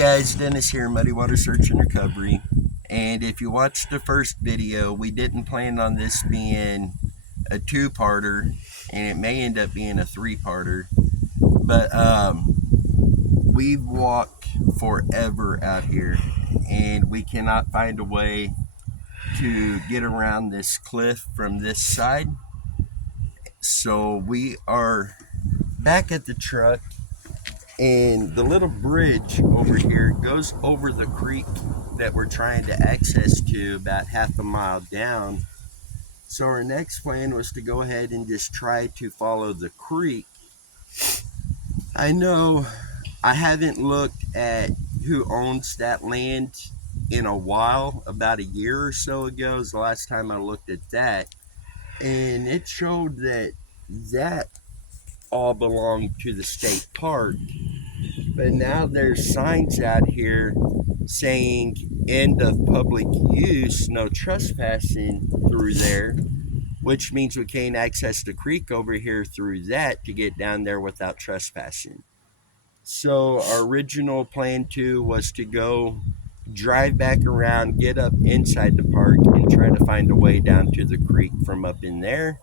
guys, Dennis here, Muddy Water Search and Recovery. And if you watched the first video, we didn't plan on this being a two-parter, and it may end up being a three-parter. But we've walked forever out here, and we cannot find a way to get around this cliff from this side. So we are back at the truck, and the little bridge over here goes over the creek that we're trying to access to about half a mile down. So our next plan was to go ahead and just try to follow the creek. I know I haven't looked at who owns that land in a while. About a year or so ago is the last time I looked at that, and it showed that all belonged to the state park. But now there's signs out here saying end of public use, no trespassing through there, which means we can't access the creek over here through that to get down there without trespassing. So our original plan was to go drive back around, get up inside the park, and try to find a way down to the creek from up in there.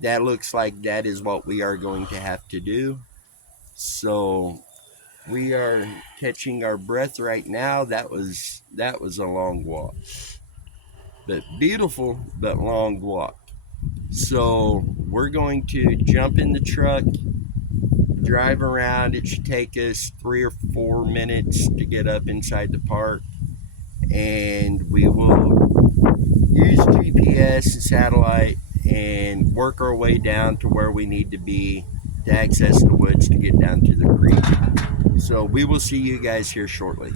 That looks like that is what we are going to have to do. So we are catching our breath right now. That was a long walk, but beautiful, but long walk. So we're going to jump in the truck, drive around. It should take us 3 or 4 minutes to get up inside the park, and we will use GPS and satellite and work our way down to where we need to be to access the woods to get down to the creek. So we will see you guys here shortly.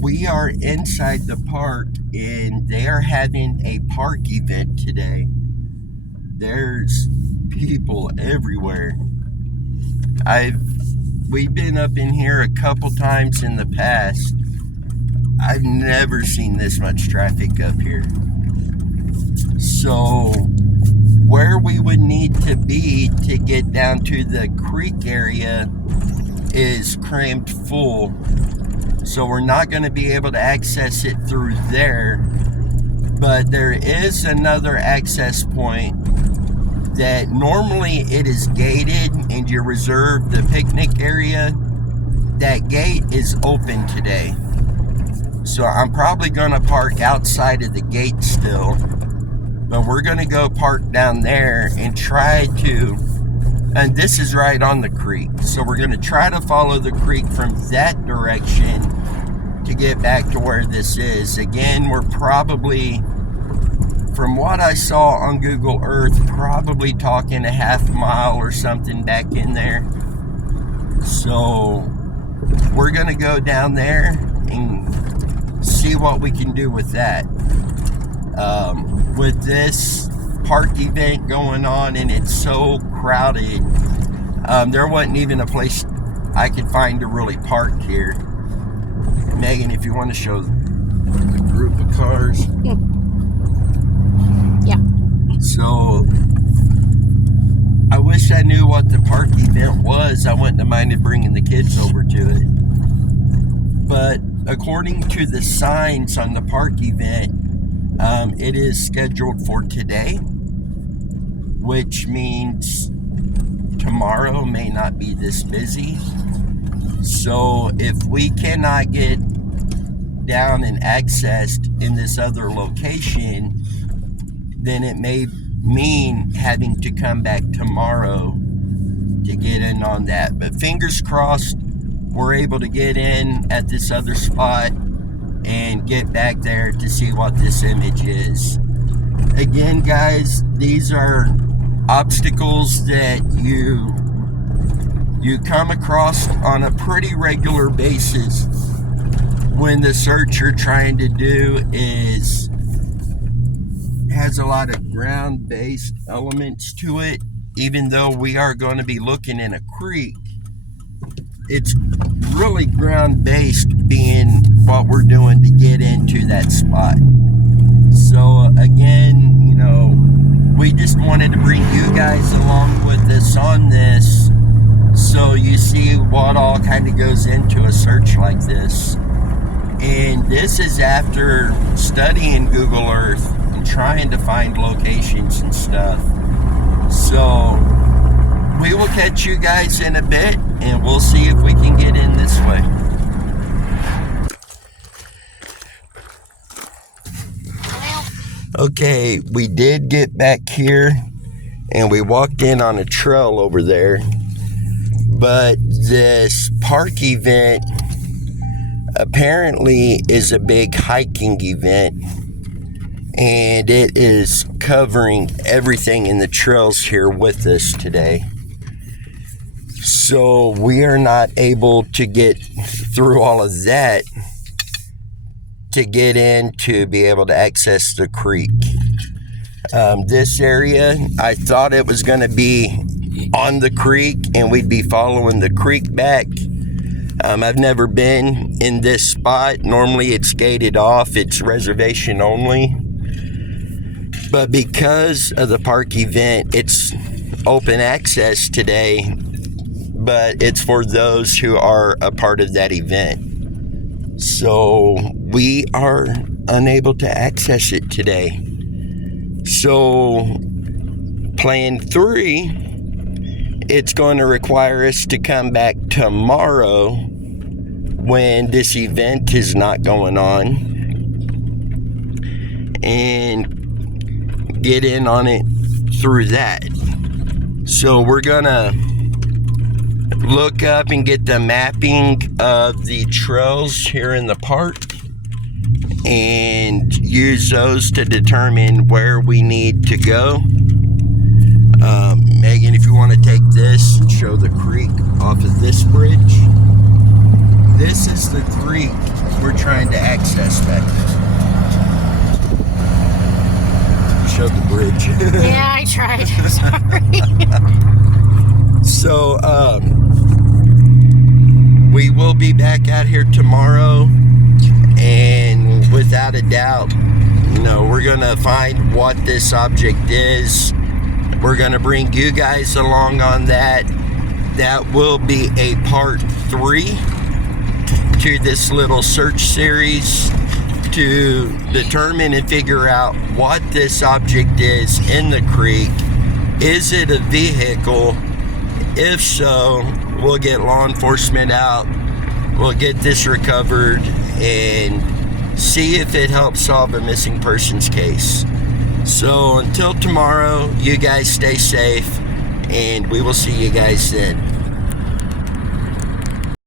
We are inside the park, and they are having a park event today. There's people everywhere. We've been up in here a couple times in the past. I've never seen this much traffic up here. So where we would need to be to get down to the creek area is crammed full. So we're not going to be able to access it through there. But there is another access point that normally it is gated and you reserve the picnic area. That gate is open today. So I'm probably going to park outside of the gate still. But we're going to go park down there and try to, and this is right on the creek, so we're going to try to follow the creek from that direction to get back to where this is. Again, we're probably, from what I saw on Google Earth, probably talking a half mile or something back in there. So we're going to go down there and see what we can do with that. With this park event going on and it's so crowded, there wasn't even a place I could find to really park here. Megan, if you want to show the group of cars. Yeah. So I wish I knew what the park event was. I wouldn't have minded bringing the kids over to it. But according to the signs on the park event, it is scheduled for today, which means tomorrow may not be this busy. So if we cannot get down and accessed in this other location, then it may mean having to come back tomorrow to get in on that. But fingers crossed we're able to get in at this other spot and get back there to see what this image is. Again, guys, these are obstacles that you come across on a pretty regular basis when the search you're trying to do has a lot of ground-based elements to it. Even though we are going to be looking in a creek, it's really ground-based being what we're doing to get into that spot. So again, you know, we just wanted to bring you guys along with us on this So you see what all kind of goes into a search like this. And this is after studying Google Earth and trying to find locations and stuff. So we will catch you guys in a bit, and we'll see if we can get in this way. Okay, we did get back here, and we walked in on a trail over there. But this park event apparently is a big hiking event, and it is covering everything in the trails here with us today. So we are not able to get through all of that to get in to be able to access the creek. This area, I thought it was going to be on the creek and we'd be following the creek back. I've never been in this spot. Normally it's gated off, it's reservation only. But because of the park event, it's open access today, but it's for those who are a part of that event. So we are unable to access it today. So plan 3, it's going to require us to come back tomorrow when this event is not going on and get in on it through that. So we're gonna look up and get the mapping of the trails here in the park and use those to determine where we need to go. Megan, if you want to take this and show the creek off of this bridge. This is the creek we're trying to access back there. You showed the bridge. Yeah, I tried. Sorry. So, we will be back out here tomorrow, and without a doubt, we're gonna find what this object is. We're gonna bring you guys along on that. That will be a part 3 to this little search series to determine and figure out what this object is in the creek. Is it a vehicle? If so, we'll get law enforcement out, we'll get this recovered, and see if it helps solve a missing persons case. So until tomorrow, you guys stay safe, and we will see you guys then.